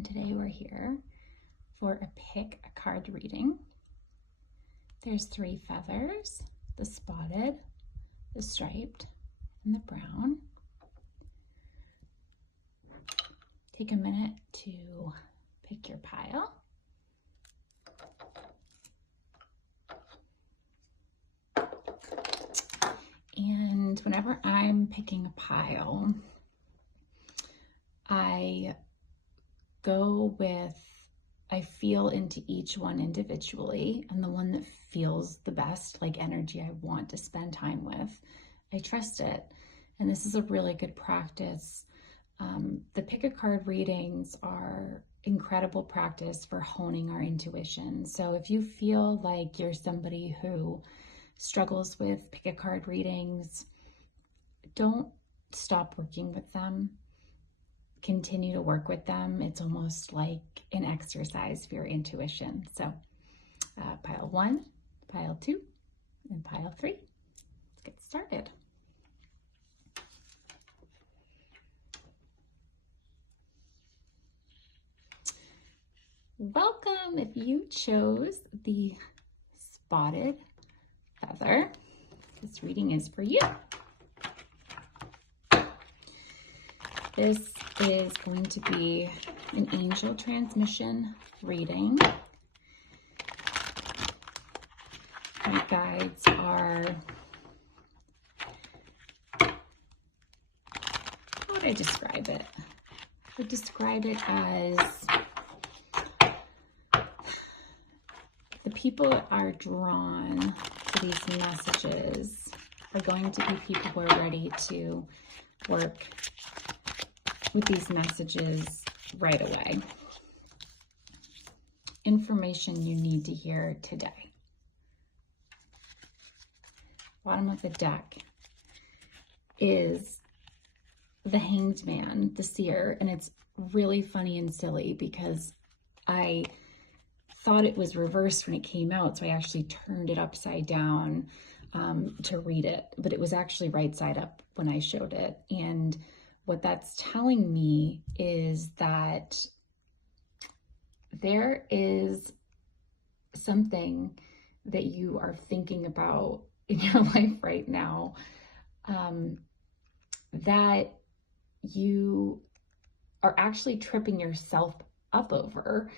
and today we're here for a pick a card reading. There's 3 feathers, the spotted, the striped, and the brown. Take a minute to pick your pile. And whenever I'm picking a pile, I feel into each one individually, and the one that feels the best, like energy I want to spend time with, I trust it. And this is a really good practice. The pick a card readings are incredible practice for honing our intuition. So if you feel like you're somebody who struggles with pick a card readings, don't stop working with them. Continue to work with them. It's almost like an exercise for your intuition. So pile 1, pile 2, and pile 3. Let's get started. Welcome. If you chose the spotted feather, this reading is for you. This is going to be an angel transmission reading. My guides are, how would I describe it? I would describe it as the people that are drawn to these messages are going to be people who are ready to work with these messages right away. Information you need to hear today. Bottom of the deck is the Hanged Man, the seer, and it's really funny and silly because I thought it was reversed when it came out, so I actually turned it upside down to read it, but it was actually right side up when I showed it. And what that's telling me is that there is something that you are thinking about in your life right now that you are actually tripping yourself up over.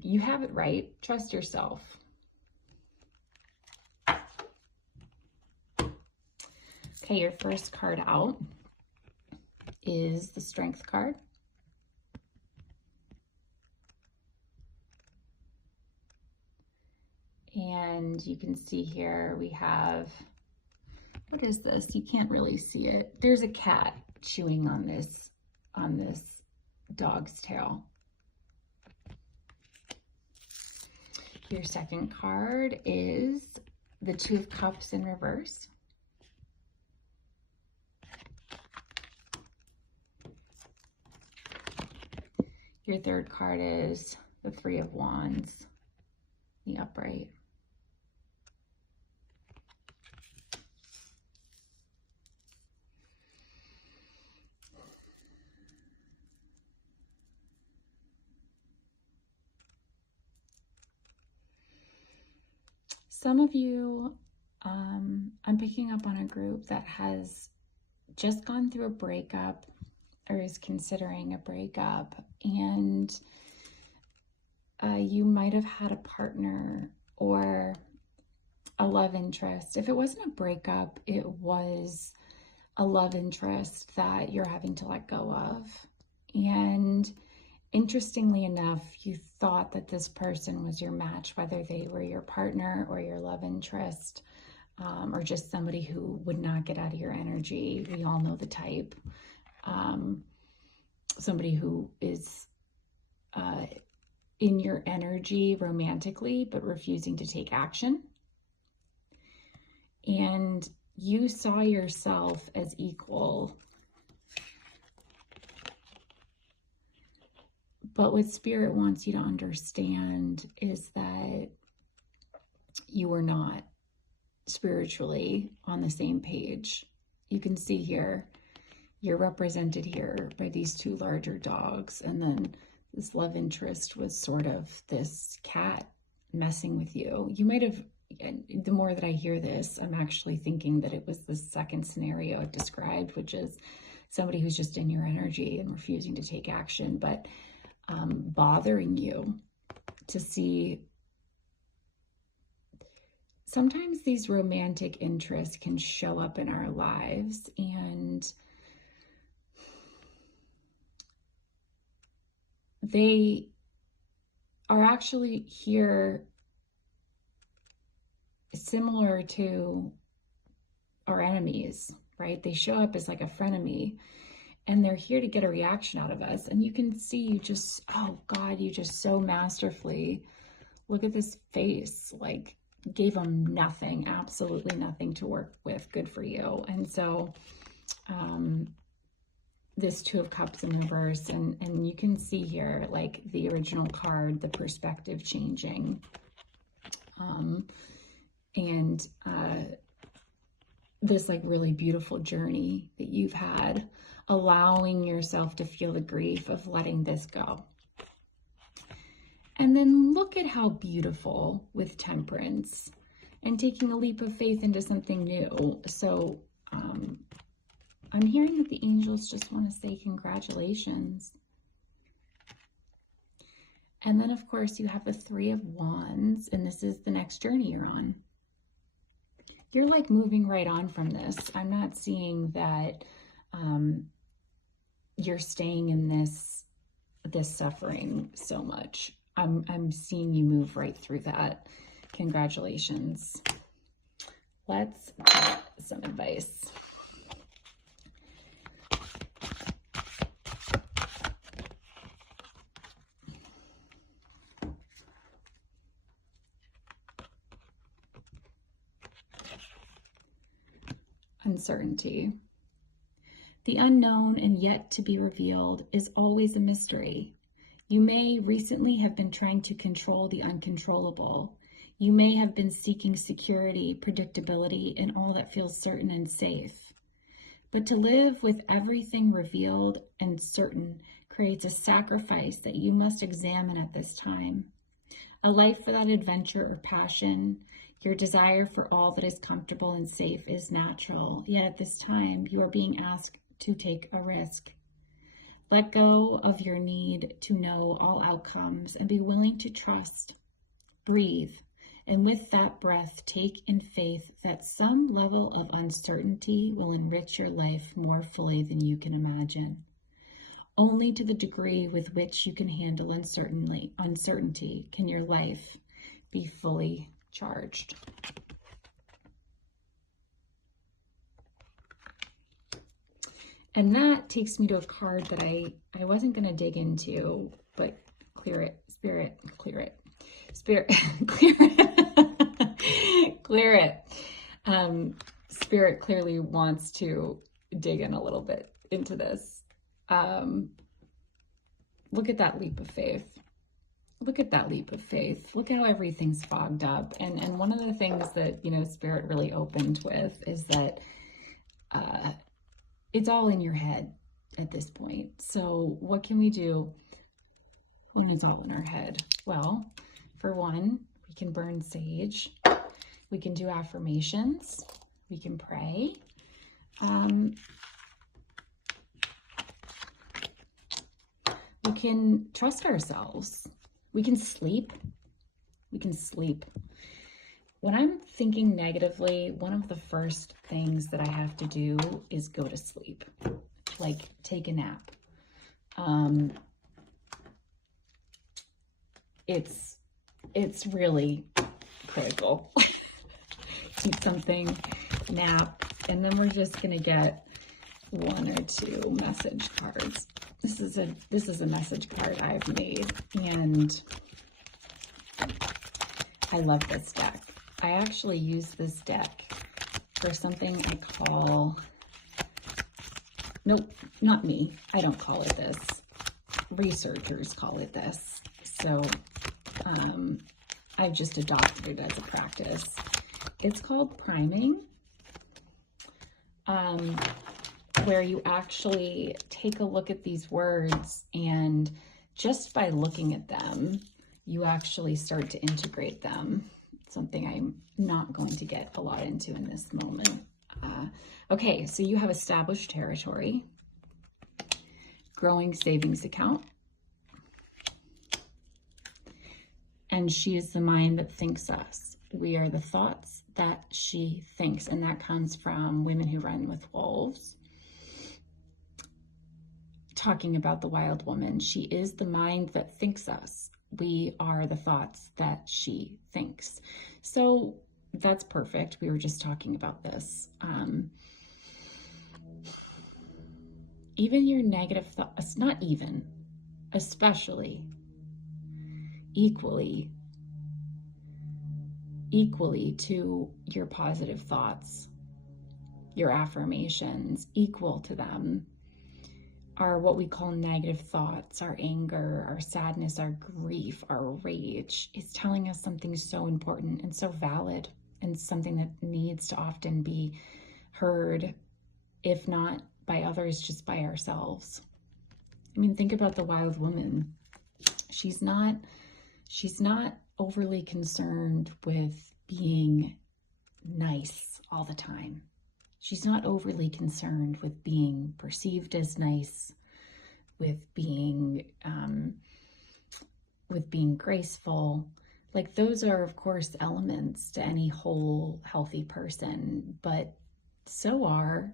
You have it right. Trust yourself. Okay, your first card out is the Strength card. And you can see here we have, what is this? You can't really see it. There's a cat chewing on this dog's tail. Your second card is the 2 of Cups in reverse. Your third card is the 3 of Wands, the upright. Some of you, I'm picking up on a group that has just gone through a breakup or is considering a breakup, and you might have had a partner or a love interest. If it wasn't a breakup, it was a love interest that you're having to let go of. And interestingly enough, you thought that this person was your match, whether they were your partner or your love interest, or just somebody who would not get out of your energy. We all know the type. Somebody who is in your energy romantically, but refusing to take action. And you saw yourself as equal. But what Spirit wants you to understand is that you were not spiritually on the same page. You can see here, you're represented here by these 2 larger dogs, and then this love interest was sort of this cat messing with you. You might have, the more that I hear this, I'm actually thinking that it was the second scenario it described, which is somebody who's just in your energy and refusing to take action, but bothering you to see. Sometimes these romantic interests can show up in our lives, and they are actually here similar to our enemies, right? They show up as like a frenemy, and they're here to get a reaction out of us. And you can see, you just, oh God, you just so masterfully, look at this face, like gave them nothing, absolutely nothing to work with. Good for you. And so this Two of Cups in reverse, and you can see here, like the original card, the perspective changing. And this like really beautiful journey that you've had, allowing yourself to feel the grief of letting this go. And then look at how beautiful with Temperance and taking a leap of faith into something new. So I'm hearing that the angels just want to say congratulations. And then of course you have a Three of Wands, and this is the next journey you're on. You're like moving right on from this. I'm not seeing that you're staying in this suffering so much. I'm seeing you move right through that. Congratulations. Let's get some advice. Uncertainty. The unknown and yet to be revealed is always a mystery. You may recently have been trying to control the uncontrollable. You may have been seeking security, predictability, and all that feels certain and safe. But to live with everything revealed and certain creates a sacrifice that you must examine at this time. A life without adventure or passion, your desire for all that is comfortable and safe is natural, yet at this time you are being asked to take a risk. Let go of your need to know all outcomes and be willing to trust. Breathe, and with that breath, take in faith that some level of uncertainty will enrich your life more fully than you can imagine. Only to the degree with which you can handle uncertainty can your life be fully charged. And that takes me to a card that I wasn't going to dig into, but clear it, Spirit, clear it. Spirit, clear it. Clear it. Spirit clearly wants to dig in a little bit into this. Look at that leap of faith. Look at that leap of faith. Look how everything's fogged up. And one of the things that, Spirit really opened with is that it's all in your head at this point. So what can we do when it's all in our head? Well, for one, we can burn sage. We can do affirmations. We can pray. We can trust ourselves. We can sleep. We can sleep. When I'm thinking negatively, one of the first things that I have to do is go to sleep, like take a nap. It's really critical. Eat something, nap, and then we're just gonna get one or two message cards. This is a message card I've made, and I love this deck. I actually use this deck for something I call, nope, not me. I don't call it this. Researchers call it this. So I've just adopted it as a practice. It's called priming, where you actually take a look at these words and just by looking at them, you actually start to integrate them. Something I'm not going to get a lot into in this moment. Okay, so you have established territory, growing savings account, and she is the mind that thinks us. We are the thoughts that she thinks, and that comes from Women Who Run with Wolves, talking about the wild woman. She is the mind that thinks us. We are the thoughts that she thinks. So that's perfect. We were just talking about this. Even your negative thoughts, not even, especially, equally to your positive thoughts, your affirmations, equal to them are what we call negative thoughts, our anger, our sadness, our grief, our rage. Is telling us something so important and so valid, and something that needs to often be heard, if not by others, just by ourselves. I mean, think about the wild woman. She's not overly concerned with being nice all the time. She's not overly concerned with being perceived as nice, with being graceful. Like, those are, of course, elements to any whole, healthy person, but so are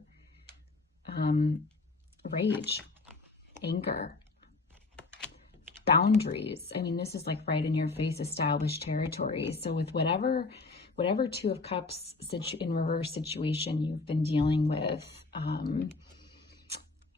rage, anger, boundaries. I mean, this is like right in your face, established territory. So with whatever Two of Cups in reverse situation you've been dealing with,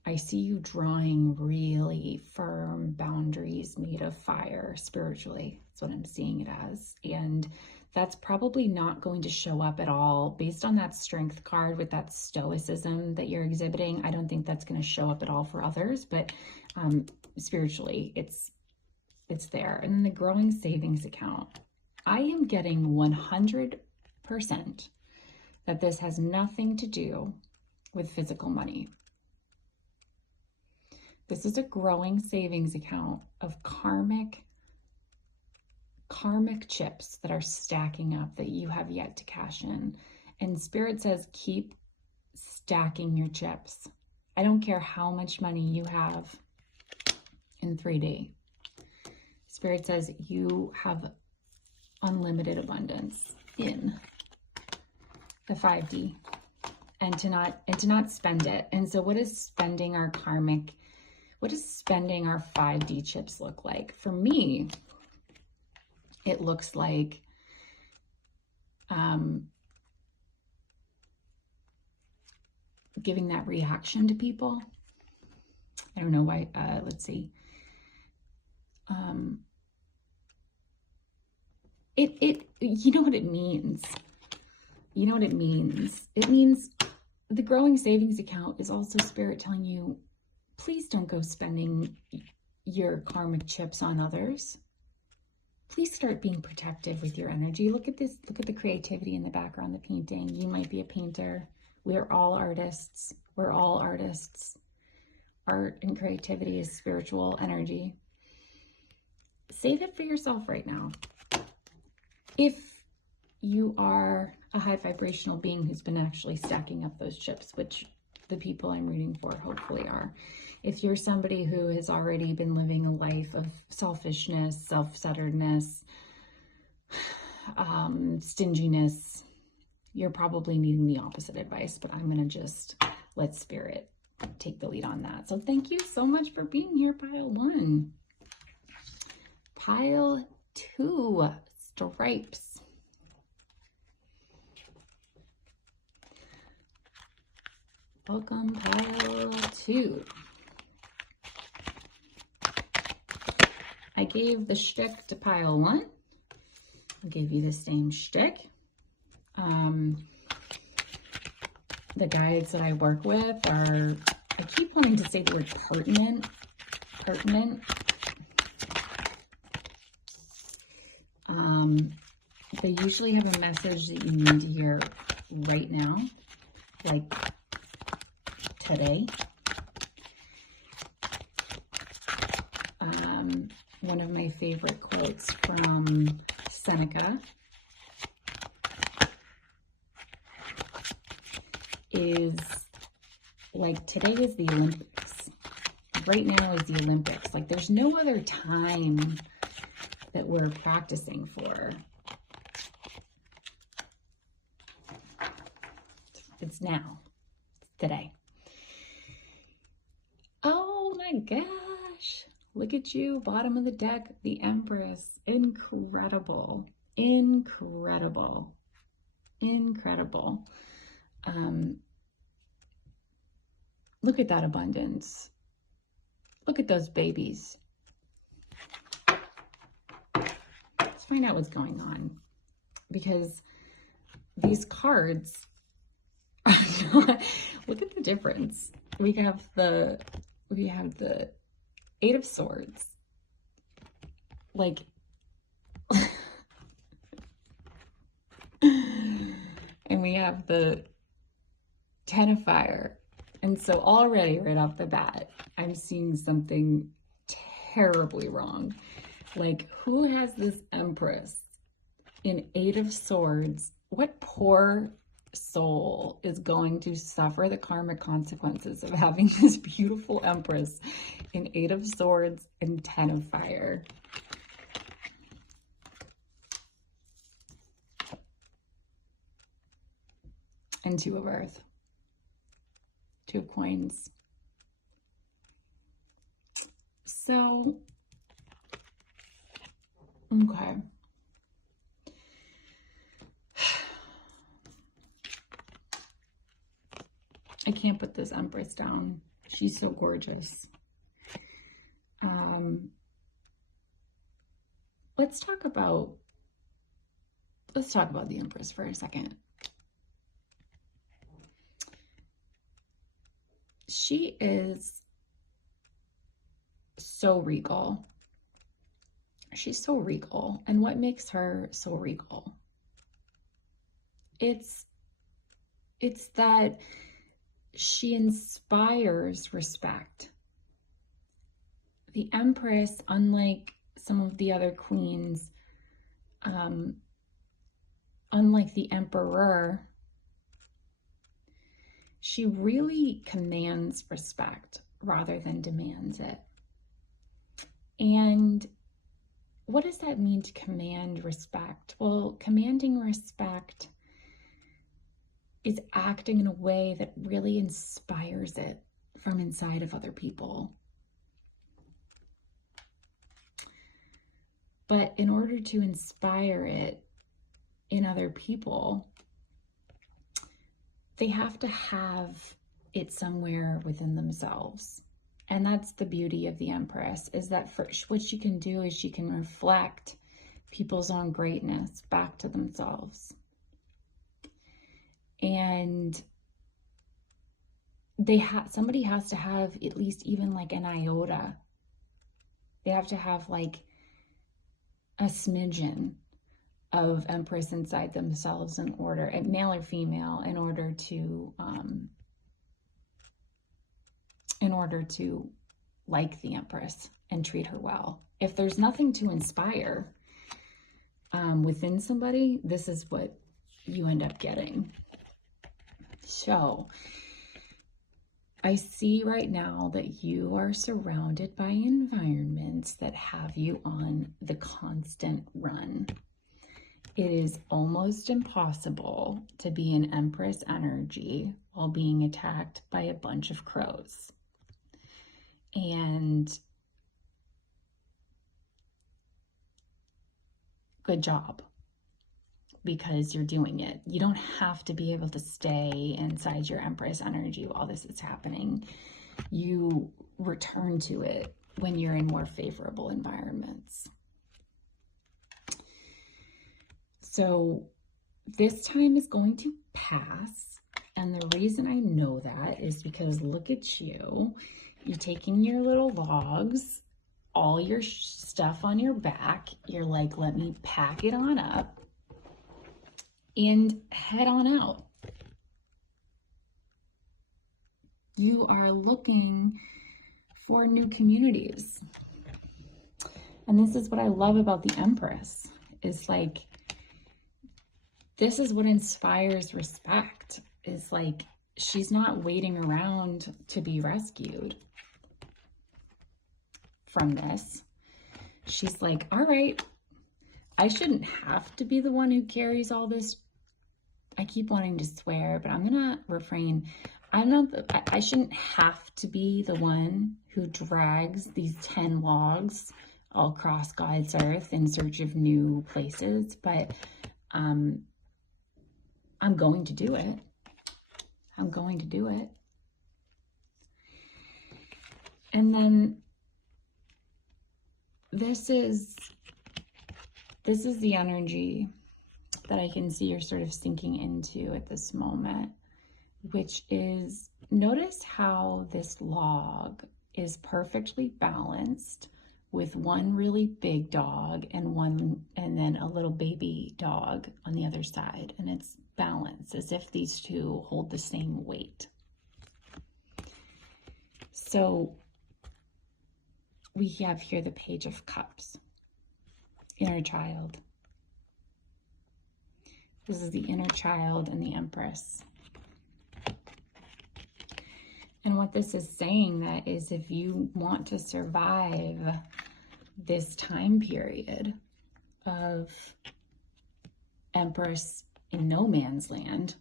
I see you drawing really firm boundaries made of fire spiritually. That's what I'm seeing it as. And that's probably not going to show up at all based on that Strength card with that stoicism that you're exhibiting. I don't think that's going to show up at all for others, but spiritually it's there. And then the growing savings account. I am getting 100% that this has nothing to do with physical money. This is a growing savings account of karmic chips that are stacking up that you have yet to cash in. And Spirit says, keep stacking your chips. I don't care how much money you have in 3D. Spirit says you have unlimited abundance in the 5D, and to not spend it. And so what does spending our 5D chips look like? For me, it looks like giving that reaction to people. I don't know why, let's see. You know what it means. You know what it means. It means the growing savings account is also Spirit telling you, please don't go spending your karmic chips on others. Please start being protective with your energy. Look at this. Look at the creativity in the background, the painting. You might be a painter. We are all artists. We're all artists. Art and creativity is spiritual energy. Say that for yourself right now. If you are a high vibrational being who's been actually stacking up those chips, which the people I'm reading for hopefully are. If you're somebody who has already been living a life of selfishness, self-centeredness, stinginess, you're probably needing the opposite advice, but I'm going to just let Spirit take the lead on that. So thank you so much for being here, Pile 1. Pile 2, stripes. Welcome, Pile 2. I gave the shtick to Pile 1. I'll give you the same shtick. The guides that I work with are, I keep wanting to say the word pertinent. They usually have a message that you need to hear right now, like today. one of my favorite quotes from Seneca is like, today is the Olympics. Right now is the Olympics. Like, there's no other time that we're practicing for. It's now. It's today. Oh my gosh. Look at you, bottom of the deck, the Empress. Incredible. Incredible. Incredible. Look at that abundance. Look at those babies. Let's find out what's going on, because these cards, look at the difference. We have the Eight of Swords. Like, and we have the Ten of Fire. And so already right off the bat, I'm seeing something terribly wrong. Like, who has this Empress in Eight of Swords? What poor soul is going to suffer the karmic consequences of having this beautiful Empress in Eight of Swords and Ten of Fire? And Two of Earth. Two of Coins. So, okay. I can't put this Empress down. She's so gorgeous. Let's talk about the Empress for a second. She is so regal. She's so regal. And what makes her so regal? It's that she inspires respect. The Empress, unlike some of the other queens, unlike the Emperor, she really commands respect rather than demands it. And what does that mean, to command respect? Well, commanding respect is acting in a way that really inspires it from inside of other people. But in order to inspire it in other people, they have to have it somewhere within themselves. And that's the beauty of the Empress, is that what she can do is she can reflect people's own greatness back to themselves. And somebody has to have at least even like an iota. They have to have like a smidgen of Empress inside themselves in order, male or female, in order to like the Empress and treat her well. If there's nothing to inspire within somebody, this is what you end up getting. So I see right now that you are surrounded by environments that have you on the constant run. It is almost impossible to be in Empress energy while being attacked by a bunch of crows. And good job, because you're doing it. You don't have to be able to stay inside your Empress energy while this is happening. You return to it when you're in more favorable environments. So this time is going to pass. And the reason I know that is because look at you. You're taking your little logs, all your stuff on your back. You're like, let me pack it on up and head on out. You are looking for new communities. And this is what I love about the Empress, is like, this is what inspires respect, is like, she's not waiting around to be rescued from this. She's like, all right, I shouldn't have to be the one who carries all this. I keep wanting to swear, but I'm gonna refrain. I shouldn't have to be the one who drags these 10 logs all across God's earth in search of new places, but I'm going to do it. I'm going to do it. And then this is the energy that I can see you're sort of sinking into at this moment, which is, notice how this log is perfectly balanced with one really big dog and then a little baby dog on the other side, and it's balanced as if these two hold the same weight. So we have here the Page of Cups, inner child. This is the inner child and the Empress. And what this is saying that is, if you want to survive this time period of Empress in no man's land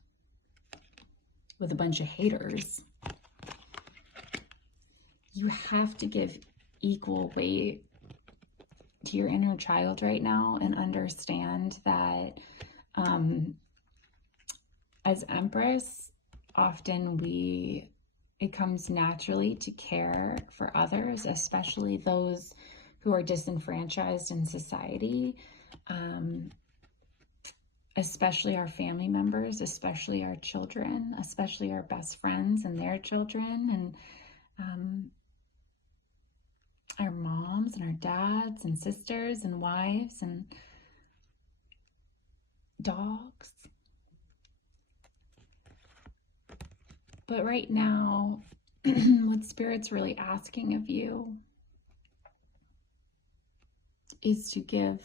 with a bunch of haters, you have to give equal weight to your inner child right now, and understand that as Empress, often it comes naturally to care for others, especially those who are disenfranchised in society, especially our family members, especially our children, especially our best friends and their children, and our moms and our dads and sisters and wives and dogs. But right now, what Spirit's really asking of you is to give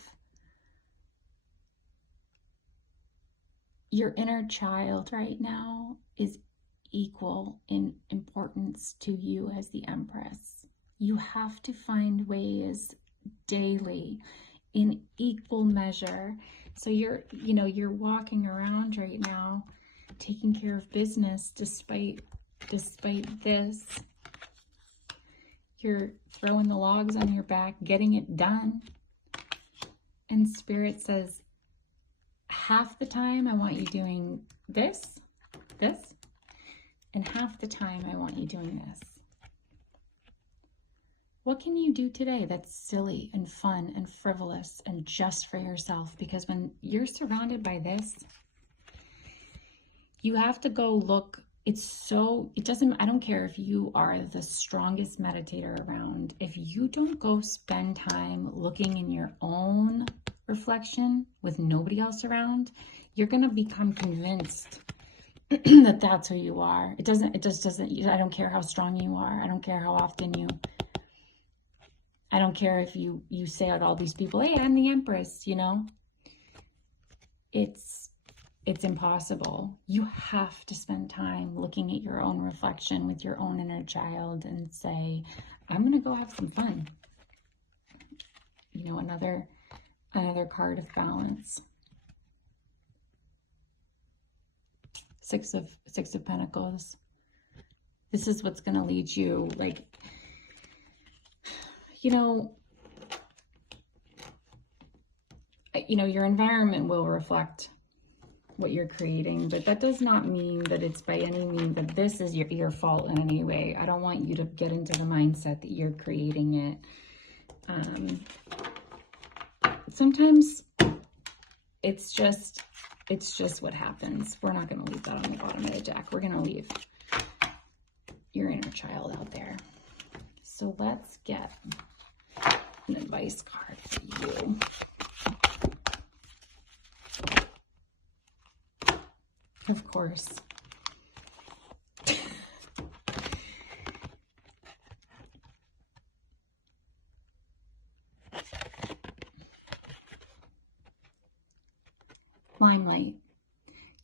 your inner child right now is equal in importance to you as the Empress. You have to find ways daily in equal measure. So you're walking around right now taking care of business despite this. You're throwing the logs on your back, getting it done. And Spirit says, half the time I want you doing this, and half the time I want you doing this. What can you do today that's silly and fun and frivolous and just for yourself? Because when you're surrounded by this, you have to go look. I don't care if you are the strongest meditator around. If you don't go spend time looking in your own reflection with nobody else around, you're going to become convinced that that's who you are. It just doesn't, I don't care how strong you are. I don't care how often I don't care if you say out all these people, hey, I'm the Empress, It's impossible. You have to spend time looking at your own reflection with your own inner child and say, I'm going to go have some fun. Another card of balance. Six of Pentacles. This is what's going to lead you, your environment will reflect what you're creating, but that does not mean that it's by any means that this is your fault in any way. I don't want you to get into the mindset that you're creating it. Sometimes it's just what happens. We're not going to leave that on the bottom of the deck. We're going to leave your inner child out there. So let's get an advice card for you. Of course. limelight.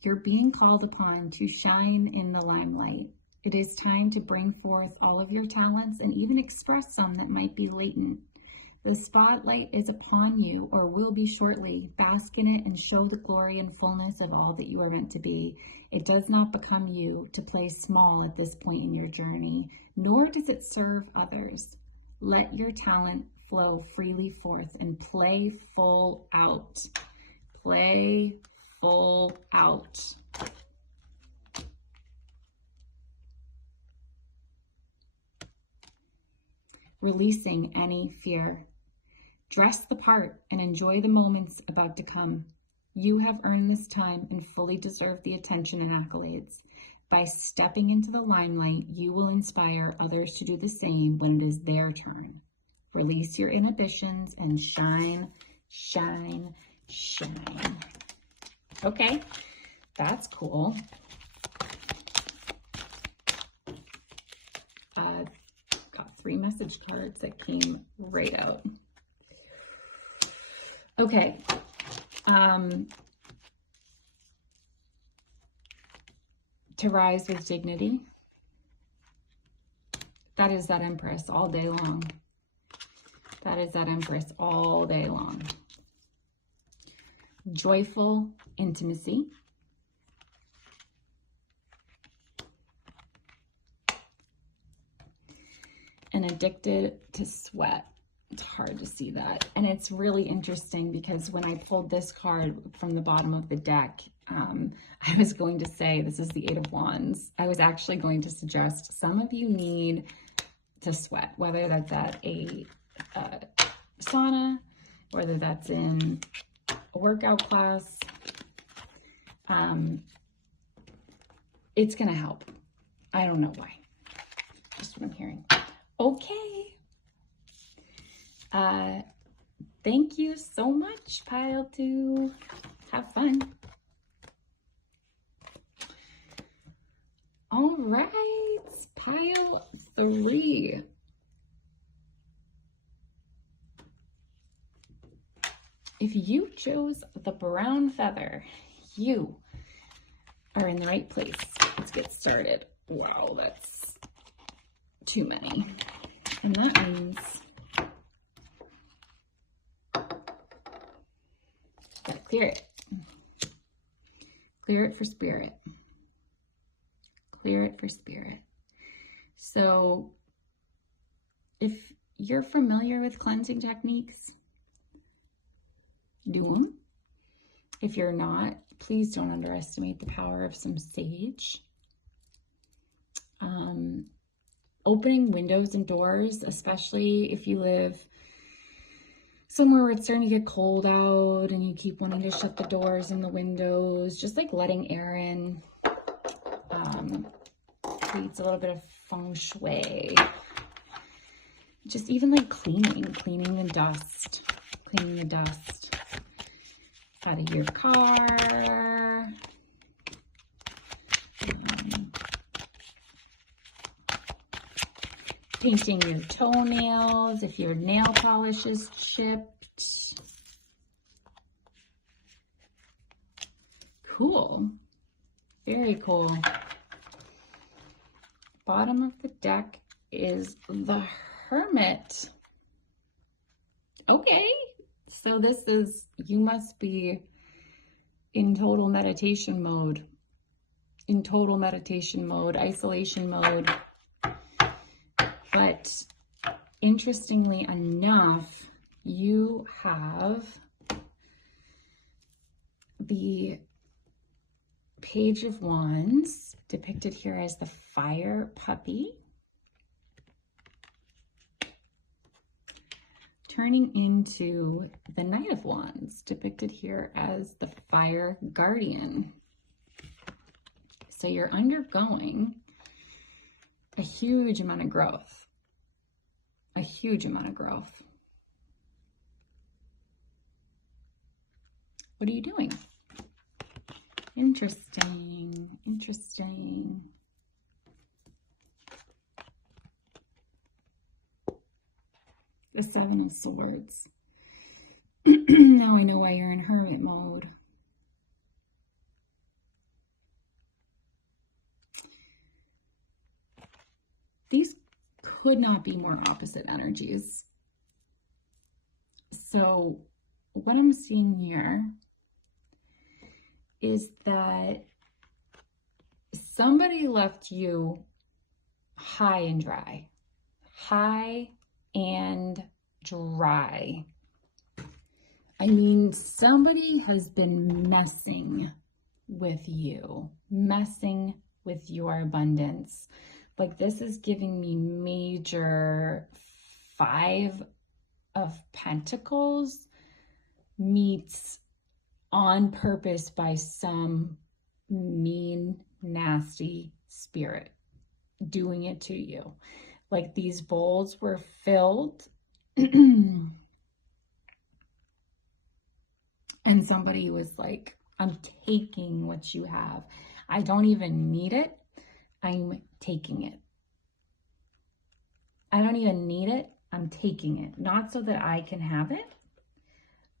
You're being called upon to shine in the limelight. It is time to bring forth all of your talents and even express some that might be latent. The spotlight is upon you, or will be shortly. Bask in it and show the glory and fullness of all that you are meant to be. It does not become you to play small at this point in your journey, nor does it serve others. Let your talent flow freely forth and play full out. Play full out. Releasing any fear. Dress the part and enjoy the moments about to come. You have earned this time and fully deserve the attention and accolades. By stepping into the limelight, you will inspire others to do the same when it is their turn. Release your inhibitions and shine, shine, shine. Okay, that's cool. Got 3 message cards that came right out. Okay. To rise with dignity. That is that Empress all day long. That is that Empress all day long. Joyful intimacy. And addicted to sweat. It's hard to see that. And it's really interesting because when I pulled this card from the bottom of the deck, I was going to say, this is the 8 of Wands. I was actually going to suggest some of you need to sweat, whether that's at a sauna, whether that's in a workout class. It's going to help. I don't know why. Just what I'm hearing. Okay. Thank you so much, Pile 2. Have fun. All right, Pile 3. If you chose the brown feather, you are in the right place. Let's get started. Wow, that's too many. And that means gotta clear it. Clear it for spirit. Clear it for spirit. So if you're familiar with cleansing techniques, do them. If you're not, please don't underestimate the power of some sage. Opening windows and doors, especially if you live somewhere where it's starting to get cold out and you keep wanting to shut the doors and the windows, just like letting air in creates a little bit of feng shui. Just even like cleaning the dust out of your car. Painting your toenails if your nail polish is chipped. Cool. Very cool. Bottom of the deck is the Hermit. Okay. So this is, you must be in total meditation mode. In total meditation mode, isolation mode. But interestingly enough, you have the Page of Wands depicted here as the fire puppy, turning into the Knight of Wands depicted here as the fire guardian. So you're undergoing a huge amount of growth. A huge amount of growth. What are you doing? Interesting, interesting. The 7 of Swords. Now I know why you're in hermit mode. these could not be more opposite energies. So what I'm seeing here is that somebody left you high and dry. High and dry. I mean, somebody has been messing with you, messing with your abundance. Like, this is giving me major 5 of Pentacles meets on purpose by some mean, nasty spirit doing it to you. Like, these bowls were filled and somebody was like, I'm taking what you have. I don't even need it. I'm taking it. I don't even need it. I'm taking it. Not so that I can have it,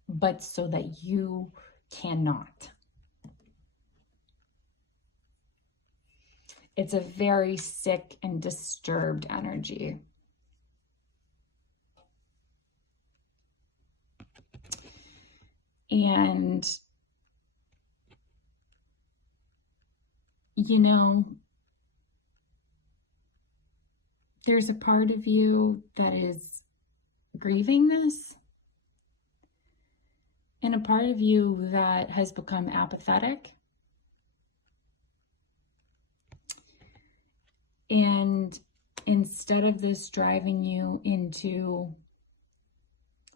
but so that you cannot. It's a very sick and disturbed energy. And, you know, there's a part of you that is grieving this, and a part of you that has become apathetic. And instead of this driving you into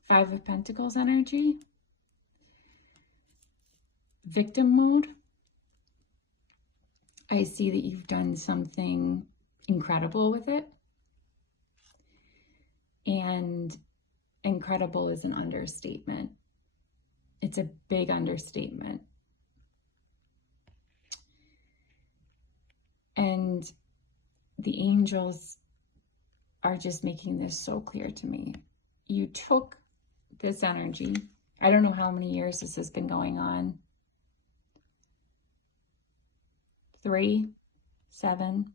5 of Pentacles energy, victim mode, I see that you've done something incredible with it. And incredible is an understatement. It's a big understatement. And the angels are just making this so clear to me. You took this energy. I don't know how many years this has been going on. 3, 7,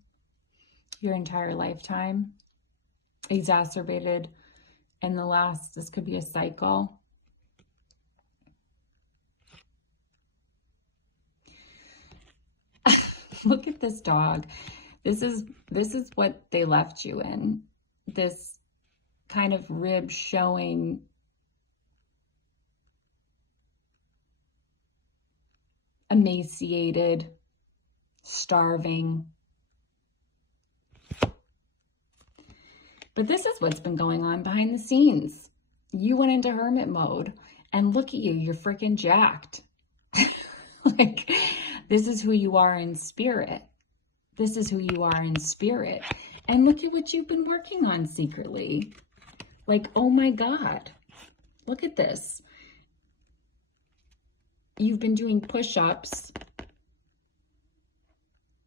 your entire lifetime, exacerbated in the last, this could be a cycle. Look at this dog. This is what they left you in. This kind of rib showing emaciated, starving. But this is what's been going on behind the scenes. You went into hermit mode, and look at you, you're freaking jacked. Like, this is who you are in spirit. This is who you are in spirit. And look at what you've been working on secretly. Like, oh my God, look at this. You've been doing push-ups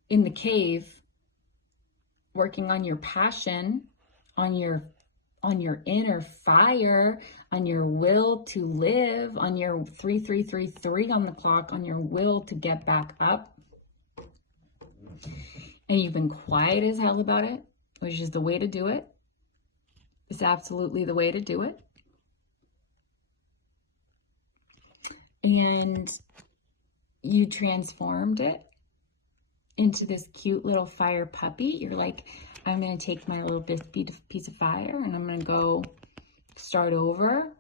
in the cave, working on your passion, on your inner fire, on your will to live, on your 3333 on the clock, on your will to get back up. And you've been quiet as hell about it, which is the way to do it. It's absolutely the way to do it. And you transformed it into this cute little fire puppy. You're like, I'm going to take my little piece of fire and I'm going to go start over.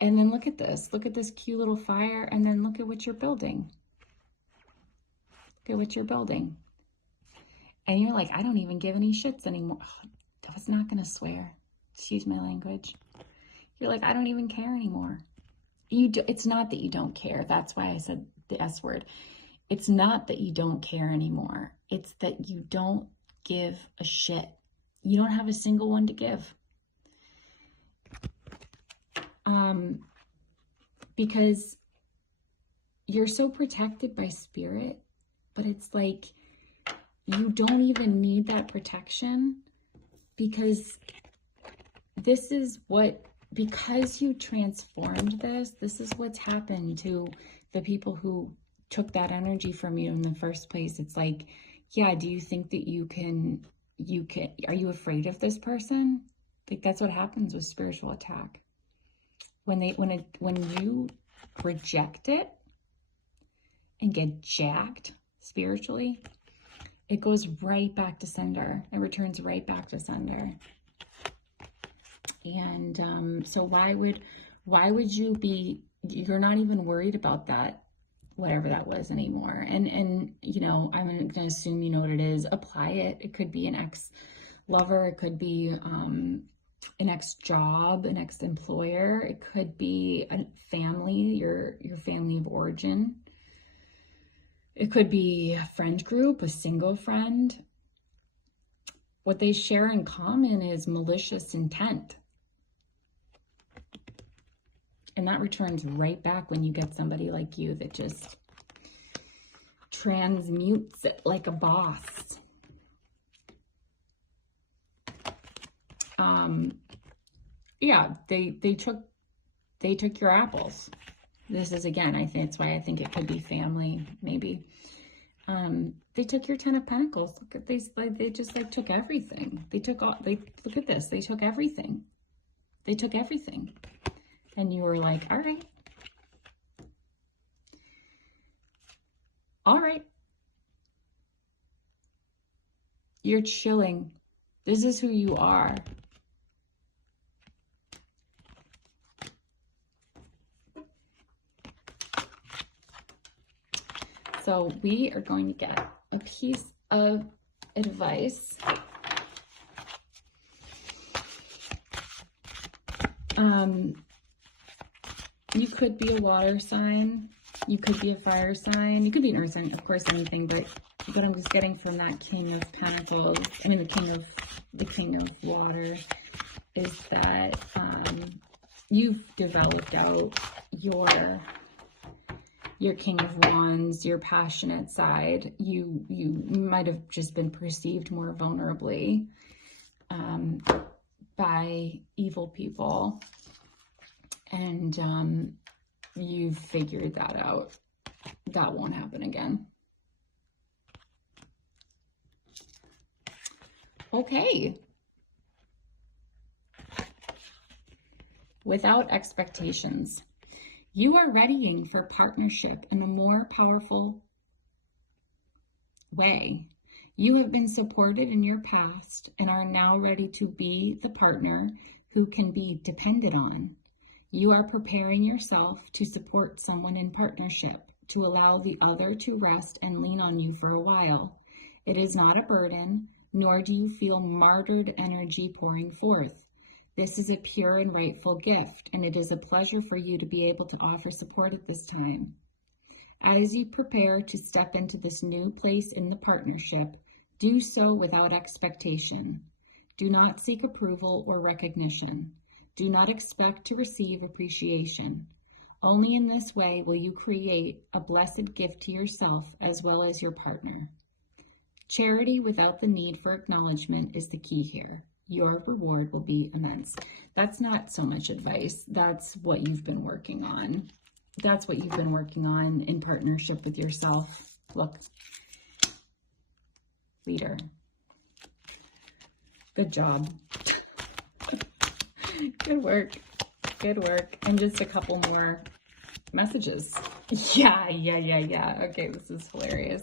And then look at this. Look at this cute little fire. And then look at what you're building. Look at what you're building. And you're like, I don't even give any shits anymore. Oh, I was not going to swear. Excuse my language. You're like, I don't even care anymore. It's not that you don't care. That's why I said the S word. It's not that you don't care anymore. It's that you don't give a shit. You don't have a single one to give. Because you're so protected by spirit, but it's like you don't even need that protection, because this is what, because you transformed this is what's happened to the people who took that energy from you in the first place. It's like Yeah, do you think that are you afraid of this person? Like, that's what happens with spiritual attack. When you reject it and get jacked spiritually, it goes right back to sender. It returns right back to sender. And so why would you be, you're not even worried about that, whatever that was anymore. And you know, I'm going to assume you know what it is. Apply it. It could be an ex-lover. It could be an ex-job, an ex-employer. It could be a family, your family of origin. It could be a friend group, a single friend. What they share in common is malicious intent. And that returns right back when you get somebody like you that just transmutes it like a boss. Yeah, they took your apples. This is, again, I think that's why I think it could be family, maybe. They took your 10 of Pentacles. Look at they just like took everything. Look at this. They took everything. They took everything. And you were like, all right. All right. You're chilling. This is who you are. So we are going to get a piece of advice. You could be a water sign. You could be a fire sign. You could be an earth sign, of course, anything. But what I'm just getting from that King of Pentacles, I mean the King of Water, is that you've developed out your King of Wands, your passionate side. You might have just been perceived more vulnerably by evil people. And you've figured that out. That won't happen again. Okay. Without expectations. You are readying for partnership in a more powerful way. You have been supported in your past and are now ready to be the partner who can be depended on. You are preparing yourself to support someone in partnership, to allow the other to rest and lean on you for a while. It is not a burden, nor do you feel martyred energy pouring forth. This is a pure and rightful gift, and it is a pleasure for you to be able to offer support at this time. As you prepare to step into this new place in the partnership, do so without expectation. Do not seek approval or recognition. Do not expect to receive appreciation. Only in this way will you create a blessed gift to yourself as well as your partner. Charity without the need for acknowledgement is the key here. Your reward will be immense. That's not so much advice. That's what you've been working on. That's what you've been working on in partnership with yourself. Look, leader. Good job. Good work. Good work. And just a couple more messages. Yeah. Okay, this is hilarious.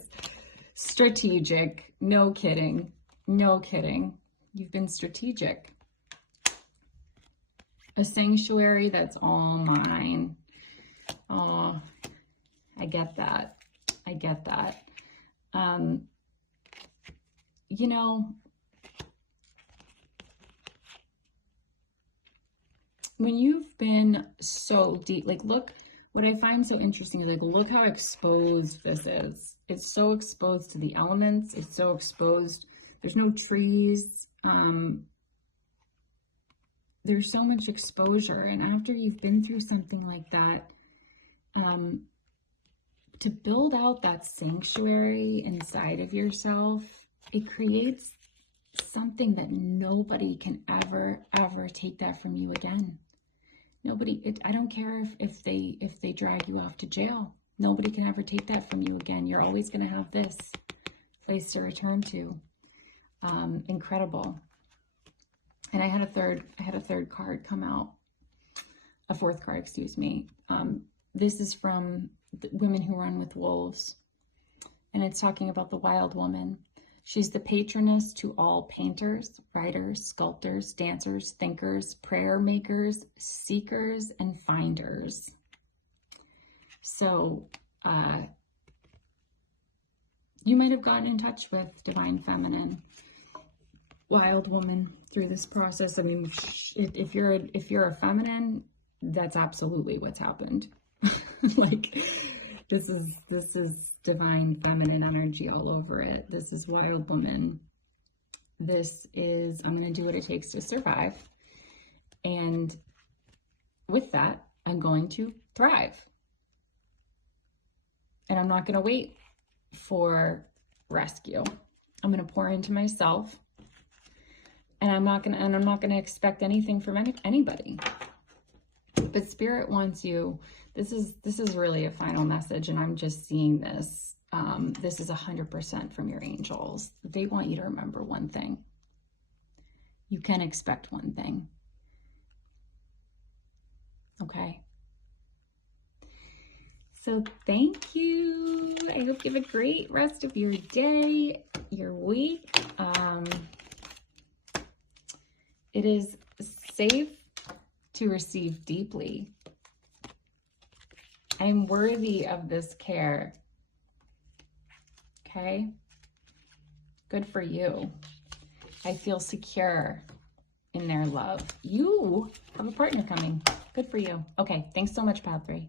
Strategic. No kidding. No kidding. You've been strategic. A sanctuary that's all mine. Oh, I get that. I get that. You know, when you've been so deep, like, look, what I find so interesting is, like, look how exposed this is. It's so exposed to the elements. It's so exposed. There's no trees. There's so much exposure. And after you've been through something like that, to build out that sanctuary inside of yourself, it creates something that nobody can ever take that from you again. Nobody, I don't care if they drag you off to jail. Nobody can ever take that from you again. You're always going to have this place to return to. Incredible. And I had a third card come out, a fourth card, excuse me. This is from Women Who Run with Wolves, and it's talking about the wild woman. She's the patroness to all painters, writers, sculptors, dancers, thinkers, prayer makers, seekers, and finders. So you might have gotten in touch with Divine Feminine, wild woman, through this process. I mean, if you're a feminine, that's absolutely what's happened. Like, this is divine feminine energy all over it. This is wild woman. This is, I'm going to do what it takes to survive. And with that, I'm going to thrive. And I'm not going to wait for rescue. I'm going to pour into myself. And I'm not going to expect anything from anybody. But Spirit wants you, this is really a final message, and I'm just seeing this. This is 100% from your angels. They want you to remember one thing. You can expect one thing. Okay? So thank you. I hope you have a great rest of your day, your week. It is safe to receive deeply. I am worthy of this care. Okay? Good for you. I feel secure in their love. You have a partner coming. Good for you. Okay, thanks so much, Pile 3.